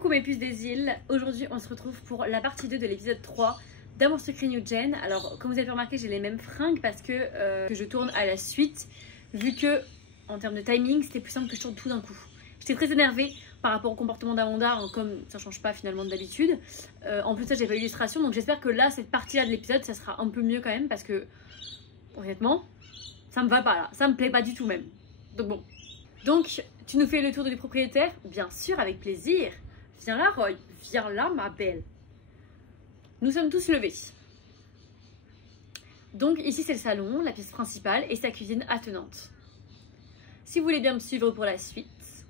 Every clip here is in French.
Coucou mes puces des îles, aujourd'hui on se retrouve pour la partie 2 de l'épisode 3 d'Amour Secret New Gen. Alors comme vous avez remarqué, j'ai les mêmes fringues parce que je tourne à la suite, vu que en termes de timing c'était plus simple que je tourne tout d'un coup. J'étais très énervée par rapport au comportement d'Amanda, hein, comme ça change pas finalement d'habitude. En plus ça j'ai pas d'illustration, donc j'espère que là cette partie là de l'épisode ça sera un peu mieux quand même, parce que honnêtement ça me va pas là, ça me plaît pas du tout même. Donc bon. Donc tu nous fais le tour des propriétaires? Bien sûr, avec plaisir. Viens là, Roy. Viens là, ma belle. Nous sommes tous levés. Donc ici, c'est le salon, la pièce principale et sa cuisine attenante. Si vous voulez bien me suivre pour la suite.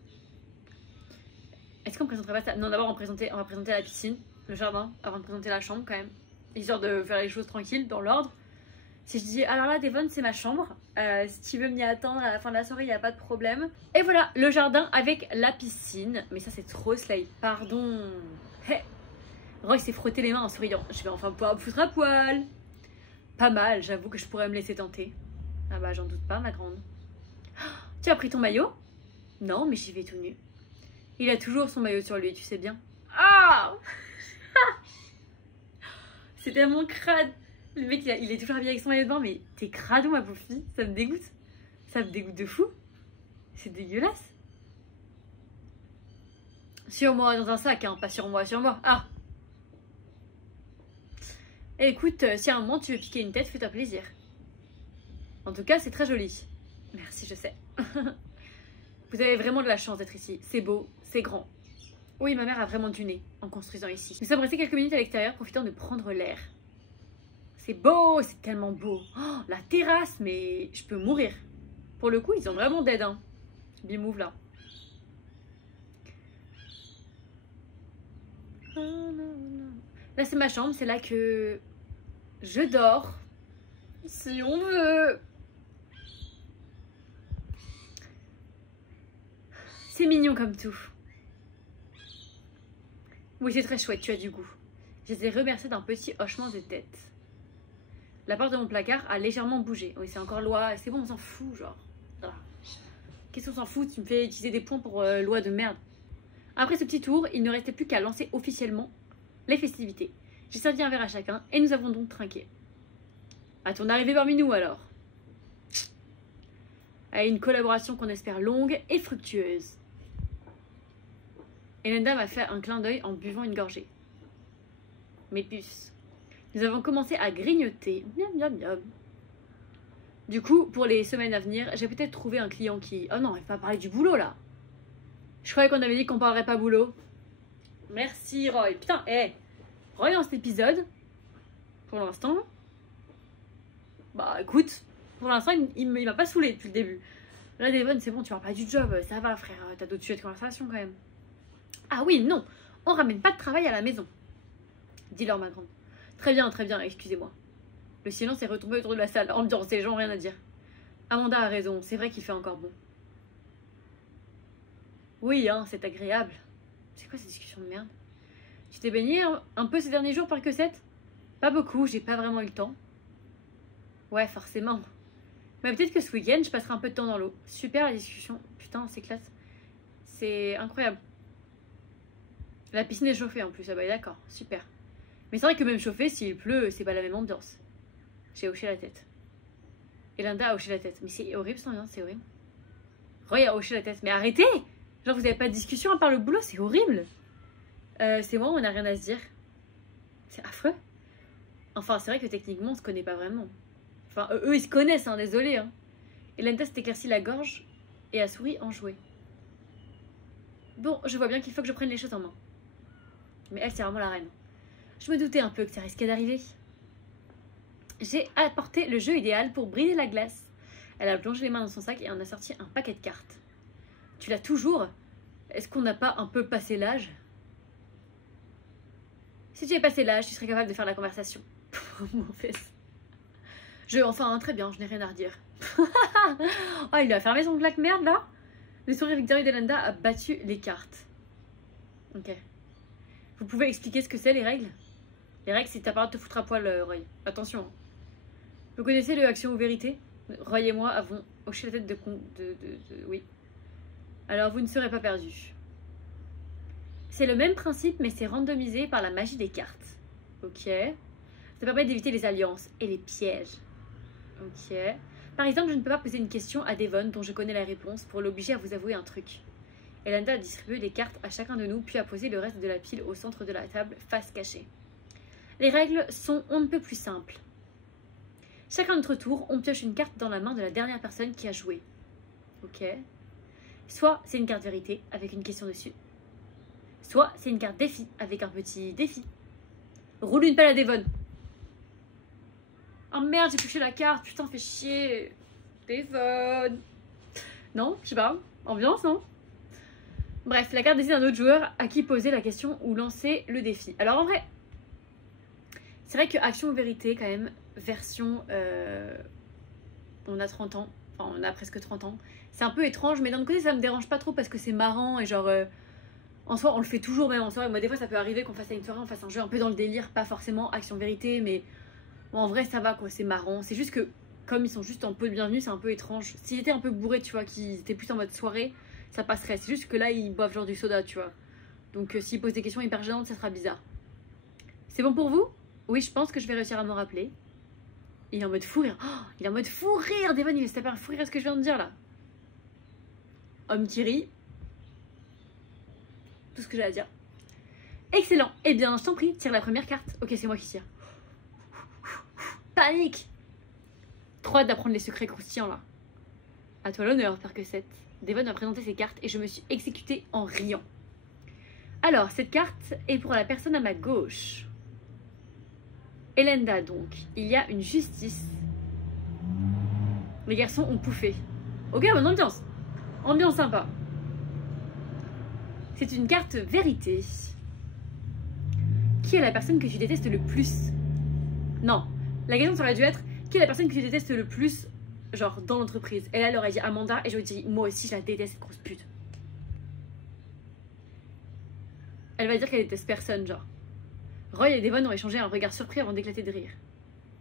Est-ce qu'on présenterait pas ça? Non, d'abord, on va présenter la piscine, le jardin, avant de présenter la chambre quand même. Histoire de faire les choses tranquilles, dans l'ordre. Si je dis, alors là, Devon, c'est ma chambre. Si tu veux m'y attendre à la fin de la soirée, il n'y a pas de problème. Et voilà, le jardin avec la piscine. Mais ça, c'est trop Slay. Pardon. Hey. Roy s'est frotté les mains en souriant. Je vais enfin pouvoir me foutre à poil. Pas mal, j'avoue que je pourrais me laisser tenter. Ah bah, j'en doute pas, ma grande. Oh, tu as pris ton maillot? Non, mais j'y vais tout nu. Il a toujours son maillot sur lui, tu sais bien. Ah. C'est tellement crade. Le mec, il est toujours habillé avec son maillot de bain, mais t'es crado, ma pauvre fille. Ça me dégoûte. Ça me dégoûte de fou. C'est dégueulasse. Sur moi, dans un sac, hein. Pas sur moi, sur moi. Ah. Et écoute, si à un moment tu veux piquer une tête, fais-toi plaisir. En tout cas, c'est très joli. Merci, je sais. Vous avez vraiment de la chance d'être ici. C'est beau, c'est grand. Oui, ma mère a vraiment du nez en construisant ici. Nous sommes restés quelques minutes à l'extérieur, profitant de prendre l'air. C'est beau, c'est tellement beau. Oh, la terrasse, mais je peux mourir. Pour le coup, ils ont vraiment d'aide, hein. Bimouve là. Là, c'est ma chambre, c'est là que je dors. Si on veut. C'est mignon comme tout. Oui, c'est très chouette, tu as du goût. Je les ai remerciés d'un petit hochement de tête. La porte de mon placard a légèrement bougé. Oui, c'est encore loi. C'est bon, on s'en fout, genre. Ah. Qu'est-ce qu'on s'en fout? Tu me fais utiliser des points pour loi de merde. Après ce petit tour, il ne restait plus qu'à lancer officiellement les festivités. J'ai servi un verre à chacun et nous avons donc trinqué. À ton arrivée parmi nous, alors. À une collaboration qu'on espère longue et fructueuse. Elenda m'a fait un clin d'œil en buvant une gorgée. Mes puces. Nous avons commencé à grignoter. Miam, miam, miam. Du coup, pour les semaines à venir, j'ai peut-être trouvé un client qui... Oh non, il va pas parler du boulot, là. Je croyais qu'on avait dit qu'on parlerait pas boulot. Merci, Roy. Putain, hé. Roy, dans cet épisode, pour l'instant... Bah, écoute, pour l'instant, il m'a pas saoulé depuis le début. Là, Devon, c'est bon, tu parles pas du job. Ça va, frère. T'as d'autres sujets de conversation, quand même. Ah oui, non. On ramène pas de travail à la maison. Dis-leur, ma grande. Très bien, excusez-moi. Le silence est retombé autour de la salle. Ambiance, les gens, rien à dire. Amanda a raison, c'est vrai qu'il fait encore bon. Oui, hein, c'est agréable. C'est quoi cette discussion de merde? Tu t'es baigné un peu ces derniers jours par que c'est? Pas beaucoup, j'ai pas vraiment eu le temps. Ouais, forcément. Mais peut-être que ce week-end, je passerai un peu de temps dans l'eau. Super la discussion. Putain, c'est classe. C'est incroyable. La piscine est chauffée en plus, ah bah d'accord, super. Mais c'est vrai que même chauffé, s'il pleut, c'est pas la même ambiance. J'ai hoché la tête. Et Linda a hoché la tête. Mais c'est horrible cette ambiance, c'est horrible. Roy a hoché la tête. Mais arrêtez! Genre vous avez pas de discussion à part le boulot, c'est horrible. C'est moi, on a rien à se dire. C'est affreux. Enfin, c'est vrai que techniquement, on se connaît pas vraiment. Enfin, eux, ils se connaissent, hein, désolé. Hein. Et Linda s'est éclairci la gorge et a souri enjouée. Bon, je vois bien qu'il faut que je prenne les choses en main. Mais elle, c'est vraiment la reine. Je me doutais un peu que ça risquait d'arriver. J'ai apporté le jeu idéal pour briser la glace. Elle a plongé les mains dans son sac et en a sorti un paquet de cartes. Tu l'as toujours? Est-ce qu'on n'a pas un peu passé l'âge? Si tu avais passé l'âge, tu serais capable de faire la conversation. Mauvaise. Enfin, très bien, je n'ai rien à redire. Oh, il a fermé son claque merde là. Le sourire victorieux d'Elenda a battu les cartes. Ok. Vous pouvez expliquer ce que c'est les règles? Les règles, c'est ta parole de te foutre à poil, Roy. Attention. Vous connaissez le action ou vérité? Roy et moi avons hoché la tête oui. Alors vous ne serez pas perdus. C'est le même principe, mais c'est randomisé par la magie des cartes. Ok. Ça permet d'éviter les alliances et les pièges. Ok. Par exemple, je ne peux pas poser une question à Devon dont je connais la réponse pour l'obliger à vous avouer un truc. Elenda a distribué des cartes à chacun de nous, puis a posé le reste de la pile au centre de la table, face cachée. Les règles sont on ne peut plus simples. Chacun notre tour, on pioche une carte dans la main de la dernière personne qui a joué. Ok. Soit c'est une carte vérité avec une question dessus. Soit c'est une carte défi avec un petit défi. Roule une pelle à Devon. Oh merde, j'ai pioché la carte, putain, fais chier. Devon. Non, je sais pas. Ambiance, non? Bref, la carte décide d'un autre joueur à qui poser la question ou lancer le défi. Alors en vrai, c'est vrai que Action ou Vérité, quand même, version... on a 30 ans, enfin on a presque 30 ans. C'est un peu étrange, mais d'un côté ça me dérange pas trop parce que c'est marrant et genre... en soi, on le fait toujours même en soirée. Moi, des fois, ça peut arriver qu'on fasse à une soirée, on fasse un jeu un peu dans le délire, pas forcément Action-Vérité, mais bon, en vrai, ça va quoi, c'est marrant. C'est juste que, comme ils sont juste en peu de bienvenue, c'est un peu étrange. S'ils étaient un peu bourrés, tu vois, qu'ils étaient plus en mode soirée, ça passerait. C'est juste que là, ils boivent genre du soda, tu vois. Donc, s'ils posent des questions hyper gênantes, ça sera bizarre. C'est bon pour vous? Oui, je pense que je vais réussir à m'en rappeler. Il est en mode fou rire. Oh, il est en mode fou rire. Devon, il va se taper un fou rire à ce que je viens de dire là. Homme qui rit. Tout ce que j'ai à dire. Excellent. Eh bien, je t'en prie, tire la première carte. Ok, c'est moi qui tire. Panique. Trop hâte d'apprendre les secrets croustillants là. À toi l'honneur, Perquesette. Devon a présenté ses cartes et je me suis exécutée en riant. Alors, cette carte est pour la personne à ma gauche. Elenda, donc. Il y a une justice. Les garçons ont pouffé. Ok, bonne ambiance. Ambiance sympa. C'est une carte vérité. Qui est la personne que tu détestes le plus? Non, la question ça aurait dû être qui est la personne que tu détestes le plus, genre dans l'entreprise. Et là, elle aurait dit Amanda et j'aurais dit moi aussi je la déteste, cette grosse pute. Elle va dire qu'elle déteste personne, genre. Roy et Devon ont échangé un regard surpris avant d'éclater de rire.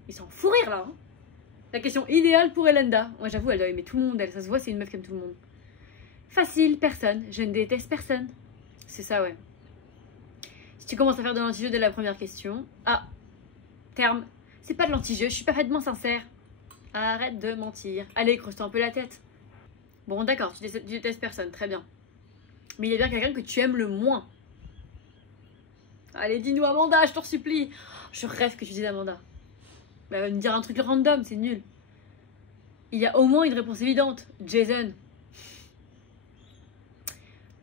Ils sont fous rire là, hein. La question idéale pour Elenda. Moi j'avoue, elle doit aimer tout le monde, elle, ça se voit, c'est une meuf qui aime tout le monde. Facile, personne. Je ne déteste personne. C'est ça, ouais. Si tu commences à faire de l'anti-jeu dès la première question... Ah, terme. C'est pas de l'anti-jeu, je suis parfaitement sincère. Arrête de mentir. Allez, creuse-toi un peu la tête. Bon, d'accord, tu détestes personne, très bien. Mais il y a bien quelqu'un que tu aimes le moins. Allez, dis-nous Amanda, je t'en supplie. Je rêve que tu dises Amanda. Bah, elle va me dire un truc random, c'est nul. Il y a au moins une réponse évidente. Jason.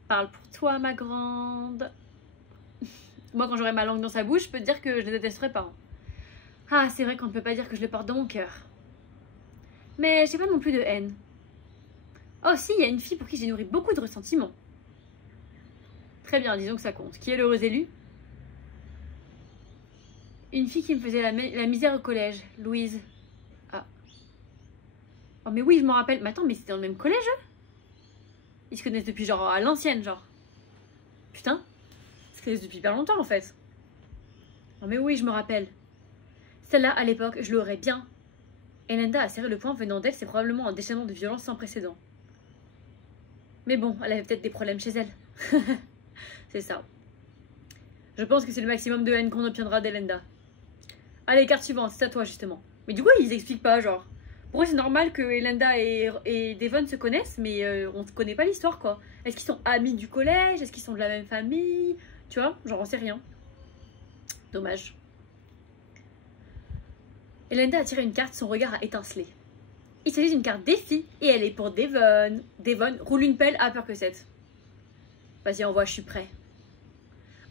Parle pour toi, ma grande. Moi, quand j'aurai ma langue dans sa bouche, je peux te dire que je ne détesterai pas. Ah, c'est vrai qu'on ne peut pas dire que je le porte dans mon cœur. Mais j'ai pas non plus de haine. Oh, si, il y a une fille pour qui j'ai nourri beaucoup de ressentiments. Très bien, disons que ça compte. Qui est l'heureuse élue? Une fille qui me faisait la misère au collège, Louise. Ah. Oh, mais oui, je m'en rappelle. Mais attends, mais c'était dans le même collège, eux? Ils se connaissent depuis genre à l'ancienne, genre. Putain. Ils se connaissent depuis hyper longtemps, en fait. Oh, mais oui, je me rappelle. Celle-là, à l'époque, je l'aurais bien. Elenda a serré le poing venant d'elle, c'est probablement un déchaînement de violence sans précédent. Mais bon, elle avait peut-être des problèmes chez elle. C'est ça. Je pense que c'est le maximum de haine qu'on obtiendra d'Elenda. Allez, carte suivante, c'est à toi justement. Mais du coup, ils expliquent pas, genre. Pour eux, c'est normal que Elenda et Devon se connaissent, mais on ne connaît pas l'histoire, quoi. Est-ce qu'ils sont amis du collège? Est-ce qu'ils sont de la même famille? Tu vois, genre, on sait rien. Dommage. Elenda a tiré une carte, son regard a étincelé. Il s'agit d'une carte défi et elle est pour Devon. Devon, roule une pelle à Perquesette. Vas-y, envoie, je suis prêt.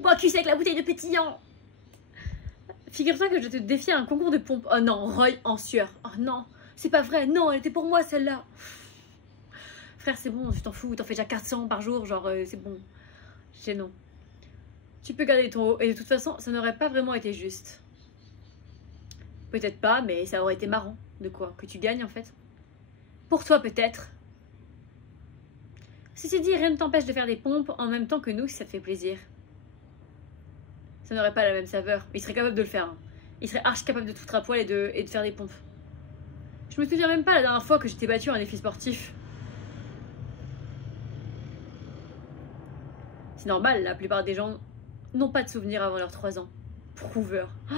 Bois cul sec la bouteille de pétillant. Figure-toi que je te défie à un concours de pompe. Oh non, Roy en sueur. Oh non, c'est pas vrai. Non, elle était pour moi celle-là. Frère, c'est bon, je t'en fous. T'en fais déjà 400 par jour. Genre, c'est bon. Gênant. Tu peux garder ton haut. Et de toute façon, ça n'aurait pas vraiment été juste. Peut-être pas, mais ça aurait été marrant. De quoi? Que tu gagnes en fait. Pour toi peut-être. Ceci dit, rien ne t'empêche de faire des pompes en même temps que nous si ça te fait plaisir. Ça n'aurait pas la même saveur. Mais il serait capable de le faire. Hein. Il serait archi capable de tout à poil et de faire des pompes. Je me souviens même pas la dernière fois que j'étais battue à un défi sportif. C'est normal, la plupart des gens n'ont pas de souvenirs avant leurs 3 ans. Prouveur. Oh,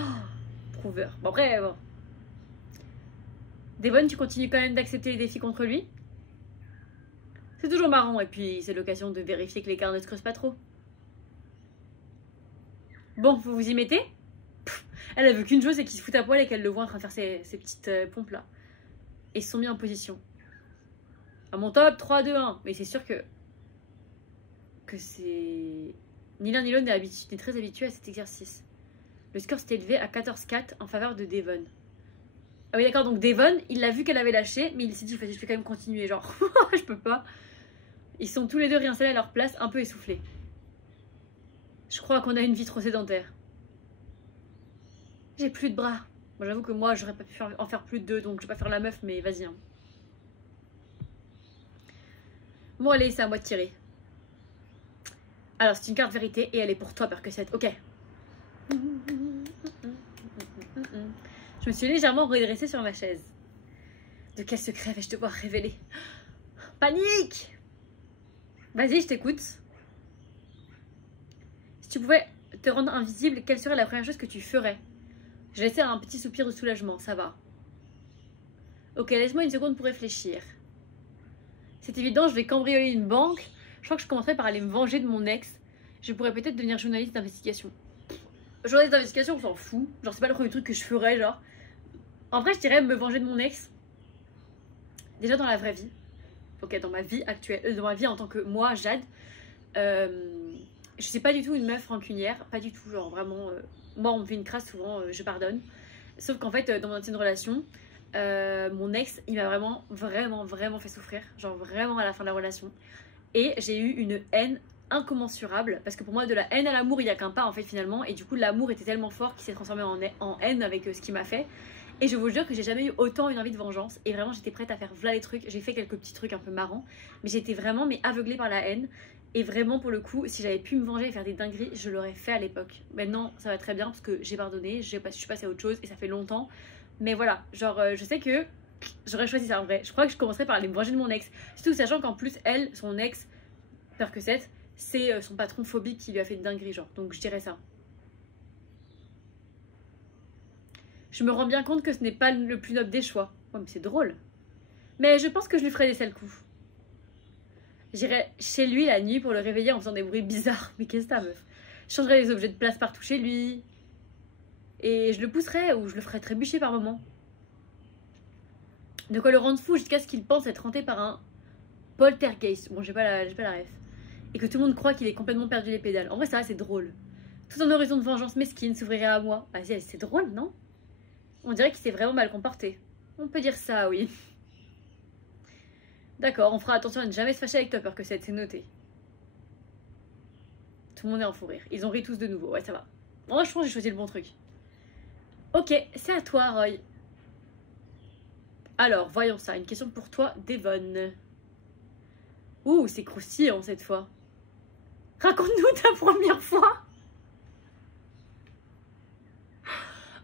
prouveur. Bon, après, bon. Devon, tu continues quand même d'accepter les défis contre lui? C'est toujours marrant, et puis c'est l'occasion de vérifier que les cartes ne se creusent pas trop. Bon, vous vous y mettez? Elle a vu qu'une chose, c'est qu'il se fout à poil et qu'elle le voit en train de faire ses petites pompes là. Et ils se sont mis en position. À mon top, 3, 2, 1. Mais c'est sûr que c'est... Ni l'un ni l'autre n'est très habitué à cet exercice. Le score s'est élevé à 14-4 en faveur de Devon. Ah oui d'accord, donc Devon, il l'a vu qu'elle avait lâché, mais il s'est dit, je vais quand même continuer, genre, je peux pas. Ils sont tous les deux réinstallés à leur place, un peu essoufflés. Je crois qu'on a une vie trop sédentaire. J'ai plus de bras. Bon, j'avoue que moi, j'aurais pas pu en faire plus de 2, donc je vais pas faire la meuf, mais vas-y. Hein. Bon, allez, c'est à moi de tirer. Alors, c'est une carte vérité et elle est pour toi, Percocet. Ok. Je me suis légèrement redressée sur ma chaise. De quel secret vais-je devoir révéler? Panique! Vas-y, je t'écoute. Si tu pouvais te rendre invisible, quelle serait la première chose que tu ferais? Je laissais un petit soupir de soulagement, ça va. Ok, laisse-moi une seconde pour réfléchir. C'est évident, je vais cambrioler une banque. Je crois que je commencerai par aller me venger de mon ex. Je pourrais peut-être devenir journaliste d'investigation. Journaliste d'investigation, on s'en fout. Genre, c'est pas le premier truc que je ferais, genre. En vrai, je dirais me venger de mon ex. Déjà dans la vraie vie. Ok, dans ma vie actuelle. Dans ma vie en tant que moi, Jade. Je suis pas du tout une meuf rancunière. Pas du tout, genre vraiment... moi, on me fait une crasse, souvent, je pardonne. Sauf qu'en fait, dans mon ancienne relation... mon ex, il m'a vraiment fait souffrir, genre vraiment à la fin de la relation, et j'ai eu une haine incommensurable, parce que pour moi de la haine à l'amour il n'y a qu'un pas en fait finalement, et du coup l'amour était tellement fort qu'il s'est transformé en haine avec ce qu'il m'a fait, et je vous jure que j'ai jamais eu autant une envie de vengeance, et vraiment j'étais prête à faire voilà les trucs, j'ai fait quelques petits trucs un peu marrants, mais j'étais vraiment aveuglée par la haine, et vraiment pour le coup si j'avais pu me venger et faire des dingueries je l'aurais fait à l'époque. Maintenant ça va très bien parce que j'ai pardonné, je suis passée à autre chose et ça fait longtemps. Mais voilà, genre je sais que j'aurais choisi ça en vrai. Je crois que je commencerais par aller me venger de mon ex. Surtout sachant qu'en plus, elle, son ex, Percocet, c'est son patron phobique qui lui a fait une dinguerie, genre. Donc je dirais ça. Je me rends bien compte que ce n'est pas le plus noble des choix. Ouais, mais c'est drôle. Mais je pense que je lui ferai des sales coups. J'irai chez lui la nuit pour le réveiller en faisant des bruits bizarres. Mais qu'est-ce que t'as, meuf? Je changerai les objets de place partout chez lui. Et je le pousserai ou je le ferai trébucher par moments. De quoi le rendre fou jusqu'à ce qu'il pense être hanté par un poltergeist. Bon, j'ai pas la ref. Et que tout le monde croit qu'il ait complètement perdu les pédales. En vrai, ça, c'est drôle. Tout un horizon de vengeance mesquine s'ouvrirait à moi. Vas-y, c'est drôle, non? On dirait qu'il s'est vraiment mal comporté. On peut dire ça, oui. D'accord, on fera attention à ne jamais se fâcher avec Topper, que c'est noté. Tout le monde est en fou rire. Ils ont ri tous de nouveau. Ouais, ça va. Moi, je pense que j'ai choisi le bon truc. Ok, c'est à toi, Roy. Alors, voyons ça. Une question pour toi, Devon. Ouh, c'est croustillant cette fois. Raconte-nous ta première fois.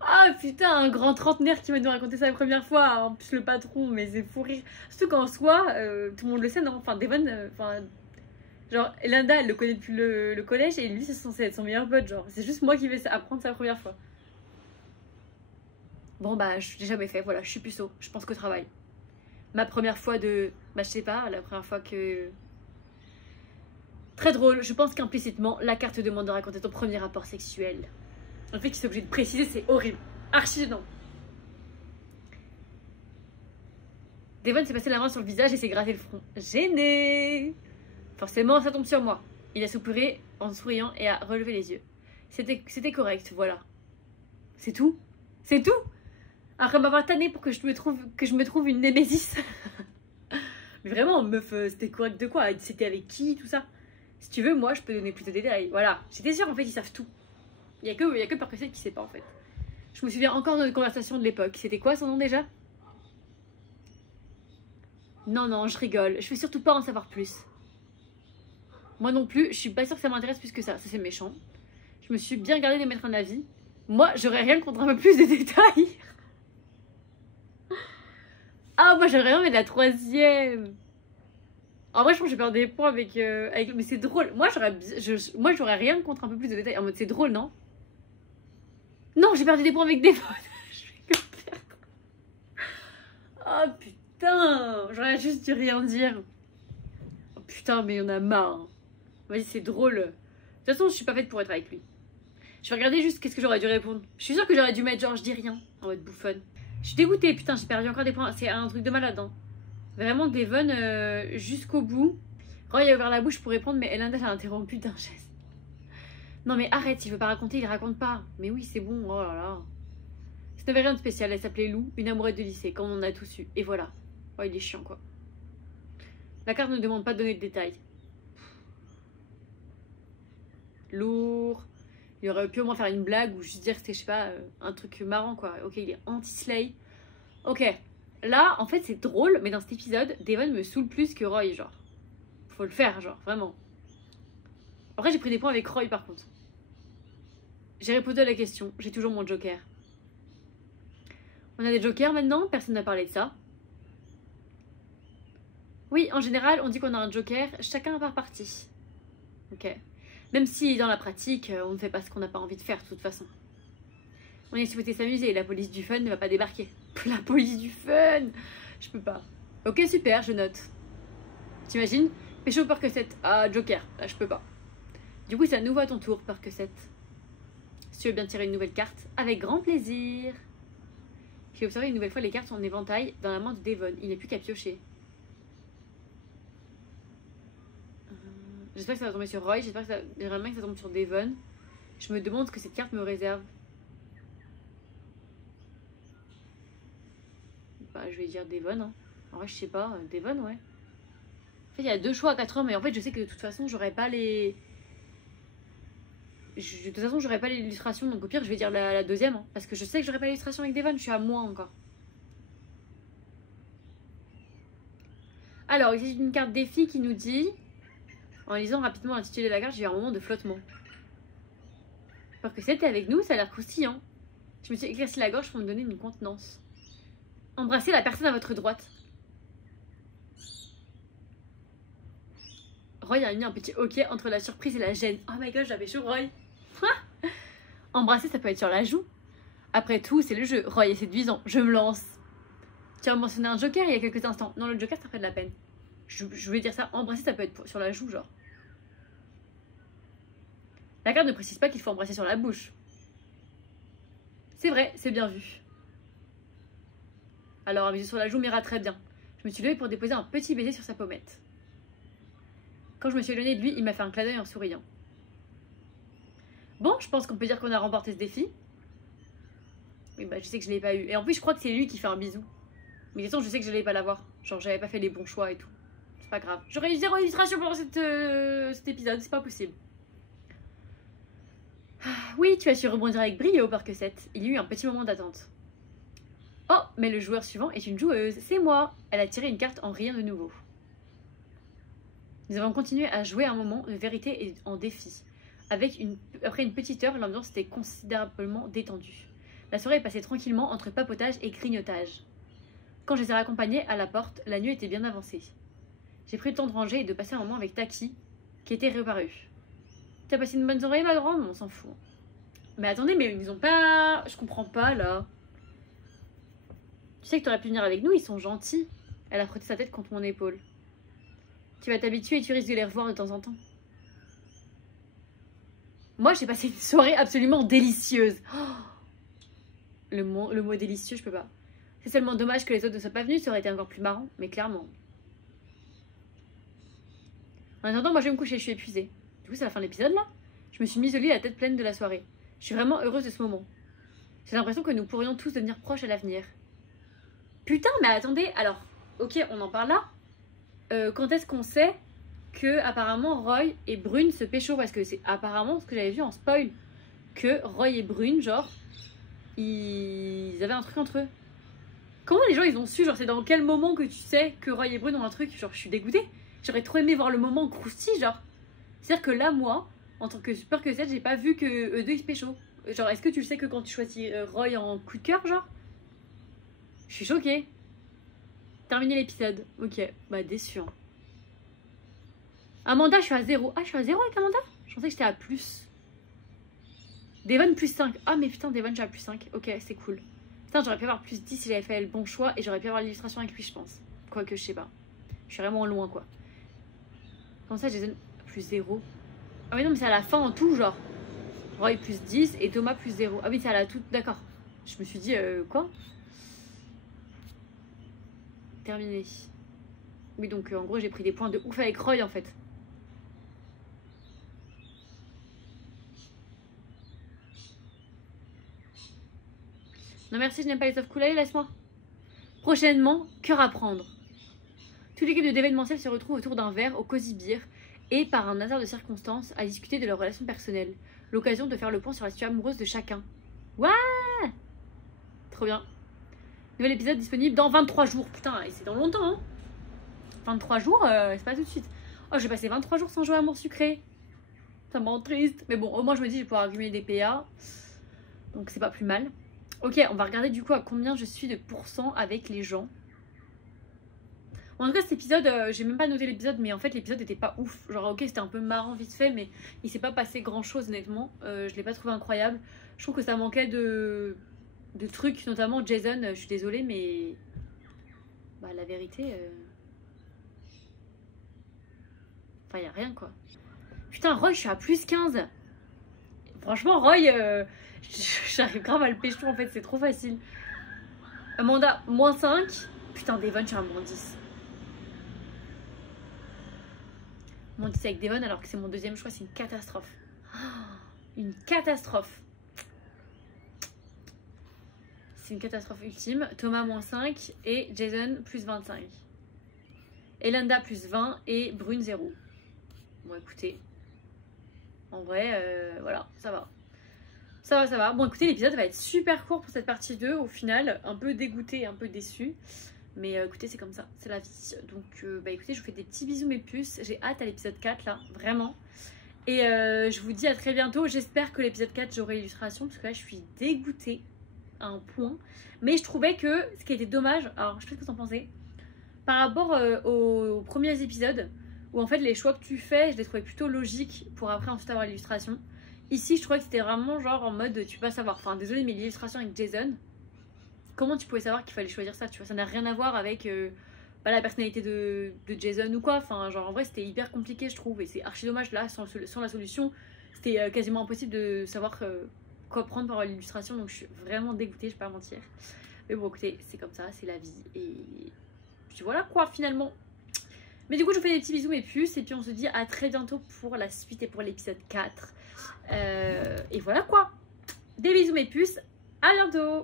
Ah putain, un grand trentenaire qui va nous raconter sa première fois. En plus, le patron, mais c'est fou rire. Surtout qu'en soi, tout le monde le sait, non? Enfin, Devon, genre, Linda, elle le connaît depuis le collège et lui, c'est censé être son meilleur pote. Genre, c'est juste moi qui vais apprendre sa première fois. Bon bah je l'ai jamais fait, voilà, je suis puceau, je pense qu'au travail. Ma première fois de... Bah je sais pas, la première fois que... Très drôle, je pense qu'implicitement, la carte te demande de raconter ton premier rapport sexuel. Le fait qu'il soit obligé de préciser, c'est horrible. Archi gênant. Devon s'est passé la main sur le visage et s'est gratté le front. Gêné. Forcément, ça tombe sur moi. Il a soupiré en souriant et a relevé les yeux. C'était correct, voilà. C'est tout? C'est tout? Après m'avoir tanné pour que je me trouve une némésis. Mais vraiment, meuf, c'était correct de quoi? C'était avec qui, tout ça? Si tu veux, moi, je peux donner plus de détails. Voilà, j'étais sûre, en fait, ils savent tout. Il y a que Percocet qui sait pas, en fait. Je me souviens encore de notre conversation de l'époque. C'était quoi son nom déjà? Non, non, je rigole. Je veux surtout pas en savoir plus. Moi non plus, je suis pas sûre que ça m'intéresse plus que ça. Ça, c'est méchant. Je me suis bien gardée de mettre un avis. Moi, j'aurais rien contre un peu plus de détails. Ah, moi j'aimerais bien mettre la troisième. En vrai, je pense que j'ai perdu des points avec... Mais c'est drôle. Moi, j'aurais rien contre un peu plus de détails. En mode, c'est drôle, non? Non, j'ai perdu des points avec Devon. Je vais que perdre. Oh putain. J'aurais juste dû rien dire. Oh putain, mais il y en a marre. Vas-y, c'est drôle. De toute façon, je suis pas faite pour être avec lui. Je vais regarder juste qu'est-ce que j'aurais dû répondre. Je suis sûre que j'aurais dû mettre genre, je dis rien. En mode bouffonne. Je suis dégoûtée. Putain, j'ai perdu encore des points. C'est un truc de malade, hein. Vraiment, Devon, jusqu'au bout. Roy a ouvert la bouche pour répondre, mais Elenda l'a interrompu d'un geste. Non mais arrête, il veut pas raconter, il raconte pas. Mais oui, c'est bon, oh là là. Ce n'avait rien de spécial, elle s'appelait Lou, une amourette de lycée, comme on en a tous eu. Et voilà. Oh, il est chiant, quoi. La carte ne demande pas de donner de détails. Lourd. Il aurait pu au moins faire une blague ou juste dire que c'était, je sais pas, un truc marrant, quoi. Ok, il est anti-slay. Ok. Là, en fait, c'est drôle, mais dans cet épisode, Devon me saoule plus que Roy, genre. Faut le faire, genre, vraiment. Après, j'ai pris des points avec Roy, par contre. J'ai répondu à la question. J'ai toujours mon joker. On a des jokers maintenant. Personne n'a parlé de ça. Oui, en général, on dit qu'on a un joker. Chacun par partie. Ok. Même si, dans la pratique, on ne fait pas ce qu'on n'a pas envie de faire, de toute façon. On est supposé s'amuser. La police du fun ne va pas débarquer. La police du fun. Je peux pas. Ok, super, je note. T'imagines? Pécho Percocet. Ah, joker. Là, je peux pas. Du coup, c'est à nouveau à ton tour, Percocet. Si tu veux bien tirer une nouvelle carte, avec grand plaisir. J'ai observé une nouvelle fois les cartes en éventail dans la main de Devon. Il n'est plus qu'à piocher. J'espère que ça va tomber sur Roy. J'aimerais bien que ça tombe sur Devon. Je me demande ce que cette carte me réserve. Bah, je vais dire Devon. Hein. En vrai, je sais pas. Devon, ouais. En fait, il y a 2 choix à 4 heures, mais en fait, je sais que de toute façon, j'aurais pas les... De toute façon, j'aurais pas l'illustration, donc au pire, je vais dire la deuxième. Hein, parce que je sais que j'aurais pas l'illustration avec Devon, je suis à moins encore. Alors, il y a une carte défi qui nous dit, en lisant rapidement l'intitulé de la carte, j'ai eu un moment de flottement. Parce que c'était avec nous, ça a l'air croustillant. Je me suis éclairci la gorge pour me donner une contenance. Embrassez la personne à votre droite. Roy a mis un petit hoquet entre la surprise et la gêne. Oh my god, j'avais chaud, Roy. Embrasser, ça peut être sur la joue. Après tout, c'est le jeu. Roy est séduisant. Je me lance. Tu as mentionné un joker il y a quelques instants. Non, le joker, ça ferait de la peine. Je voulais dire ça. Embrasser, ça peut être sur la joue, genre. La carte ne précise pas qu'il faut embrasser sur la bouche. C'est vrai, c'est bien vu. Alors, un bisou sur la joue m'ira très bien. Je me suis levée pour déposer un petit baiser sur sa pommette. Quand je me suis éloignée de lui, il m'a fait un clin d'œil en souriant. Bon, je pense qu'on peut dire qu'on a remporté ce défi. Oui, bah je sais que je l'ai pas eu. Et en plus, je crois que c'est lui qui fait un bisou. Mais de toute façon, je sais que je n'allais pas l'avoir. Genre, j'avais pas fait les bons choix et tout. C'est pas grave. J'aurais eu 0 illustration pendant cet épisode, c'est pas possible. Oui, tu as su rebondir avec brio, Percocet. Il y a eu un petit moment d'attente. Oh, mais le joueur suivant est une joueuse. C'est moi. Elle a tiré une carte en riant de nouveau. Nous avons continué à jouer un moment de vérité et en défi. Après une petite heure, l'ambiance était considérablement détendue. La soirée est passée tranquillement entre papotage et grignotage. Quand je les ai raccompagnés à la porte, la nuit était bien avancée. J'ai pris le temps de ranger et de passer un moment avec Taki, qui était reparu. T'as passé une bonne soirée, ma grande? On s'en fout. Mais attendez, mais ils ont pas... Je comprends pas, là. Tu sais que t'aurais pu venir avec nous, ils sont gentils. Elle a frotté sa tête contre mon épaule. Tu vas t'habituer et tu risques de les revoir de temps en temps. Moi, j'ai passé une soirée absolument délicieuse. Oh, le mot délicieux, je peux pas. C'est seulement dommage que les autres ne soient pas venus, ça aurait été encore plus marrant, mais clairement. En attendant, moi je vais me coucher, je suis épuisée. Du coup, c'est la fin de l'épisode là. Je me suis mise au lit la tête pleine de la soirée. Je suis vraiment heureuse de ce moment. J'ai l'impression que nous pourrions tous devenir proches à l'avenir. Putain, mais attendez, alors, ok, on en parle là. Quand est-ce qu'on sait que apparemment Roy et Brune se pécho? Parce que c'est apparemment ce que j'avais vu en spoil, que Roy et Brune, genre, ils avaient un truc entre eux. Comment les gens ils ont su? Genre, c'est dans quel moment que tu sais que Roy et Brune ont un truc? Genre, je suis dégoûtée. J'aurais trop aimé voir le moment croustille, genre. C'est-à-dire que là, moi, en tant que Percocet, j'ai pas vu que eux deux ils se pécho. Genre, est-ce que tu le sais que quand tu choisis Roy en coup de cœur, genre? Je suis choquée. Terminé l'épisode. Ok, bah déçu. Hein. Amanda, je suis à 0. Ah, je suis à 0 avec Amanda? Je pensais que j'étais à plus. Devon plus 5. Ah, mais putain, Devon, j'ai à plus 5. Ok, c'est cool. Putain, j'aurais pu avoir plus 10 si j'avais fait le bon choix. Et j'aurais pu avoir l'illustration avec lui, je pense. Quoique, je sais pas. Je suis vraiment loin, quoi. Comme ça, Jason plus 0. Ah, mais non, mais c'est à la fin en tout, genre. Roy plus 10 et Thomas plus 0. Ah, oui, c'est à la toute. D'accord. Je me suis dit, quoi? Terminé. Oui, donc en gros, j'ai pris des points de ouf avec Roy, en fait. Non merci, je n'aime pas les œufs cool. Allez, laisse-moi. Prochainement, cœur à prendre. Toute l'équipe de d'événementiel se retrouve autour d'un verre au Cozy Beer et par un hasard de circonstances à discuter de leurs relations personnelles. L'occasion de faire le point sur la situation amoureuse de chacun. Ouais. Trop bien. Nouvel épisode disponible dans 23 jours. Putain, et c'est dans longtemps, hein. 23 jours, c'est pas tout de suite. Oh, j'ai passé 23 jours sans jouer à Amour Sucré. Ça me rend triste. Mais bon, au moins je me dis, je vais pouvoir accumuler des PA. Donc c'est pas plus mal. Ok, on va regarder du coup à combien je suis de pourcents avec les gens. En tout cas, cet épisode, j'ai même pas noté l'épisode, mais en fait, l'épisode était pas ouf. Genre, ok, c'était un peu marrant vite fait, mais il s'est pas passé grand chose, honnêtement. Je l'ai pas trouvé incroyable. Je trouve que ça manquait de trucs, notamment Jason. Je suis désolée, mais. Bah, la vérité. Enfin, y a rien quoi. Putain, Roy, je suis à plus 15. Franchement, Roy, j'arrive grave à le pécho en fait, c'est trop facile. Amanda, moins 5. Putain, Devon, je suis à moins 10. Moins 10 avec Devon alors que c'est mon deuxième choix, c'est une catastrophe. Une catastrophe. C'est une catastrophe ultime. Thomas, moins 5 et Jason, plus 25. Elenda, plus 20 et Brune, 0. Bon, écoutez. En vrai, voilà, ça va. Ça va, ça va. Bon, écoutez, l'épisode va être super court pour cette partie 2. Au final, un peu dégoûtée, un peu déçue. Mais écoutez, c'est comme ça, c'est la vie. Donc, bah écoutez, je vous fais des petits bisous mes puces. J'ai hâte à l'épisode 4, là, vraiment. Et je vous dis à très bientôt. J'espère que l'épisode 4, j'aurai l'illustration. Parce que là, je suis dégoûtée à un point. Mais je trouvais que ce qui était dommage, alors je sais pas ce que vous en pensez, par rapport aux premiers épisodes, où en fait les choix que tu fais, je les trouvais plutôt logiques pour après ensuite avoir l'illustration. Ici, je trouvais que c'était vraiment genre en mode tu peux pas savoir. Enfin, désolé, mais l'illustration avec Jason, comment tu pouvais savoir qu'il fallait choisir ça, tu vois? Ça n'a rien à voir avec la personnalité de Jason ou quoi. Enfin, genre en vrai, c'était hyper compliqué, je trouve. Et c'est archi dommage là, sans la solution, c'était quasiment impossible de savoir quoi prendre pour l'illustration. Donc je suis vraiment dégoûtée, je vais pas mentir. Mais bon, écoutez, c'est comme ça, c'est la vie. Et puis voilà quoi, finalement. Mais du coup, je vous fais des petits bisous mes puces. Et puis on se dit à très bientôt pour la suite et pour l'épisode 4. Et voilà quoi. Des bisous mes puces. À bientôt.